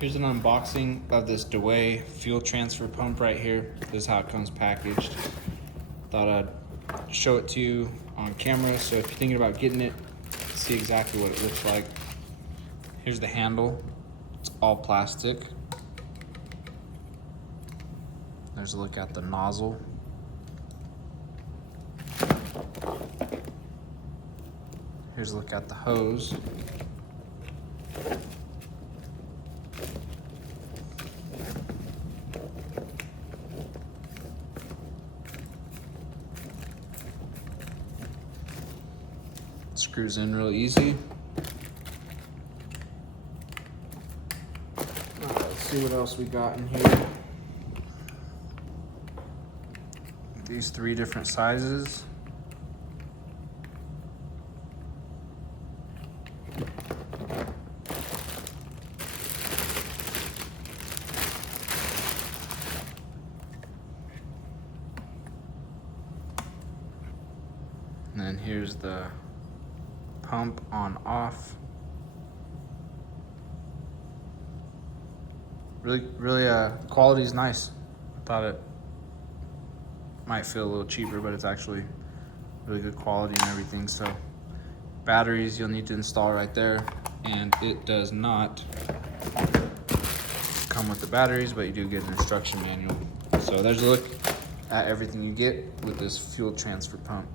Here's an unboxing of this DEWAY fuel transfer pump right here. This is how it comes packaged. Thought I'd show it to you on camera, so if you're thinking about getting it, see exactly what it looks like. Here's the handle. It's all plastic. There's a look at the nozzle. Here's a look at the hose. Screws in real easy. Let's see what else we got in here. These 3 different sizes. And then here's the pump on off. Really quality is nice. I thought it might feel a little cheaper, but it's actually really good quality and everything. So batteries you'll need to install right there, and it does not come with the batteries, but you do get an instruction manual. So there's a look at everything you get with this fuel transfer pump.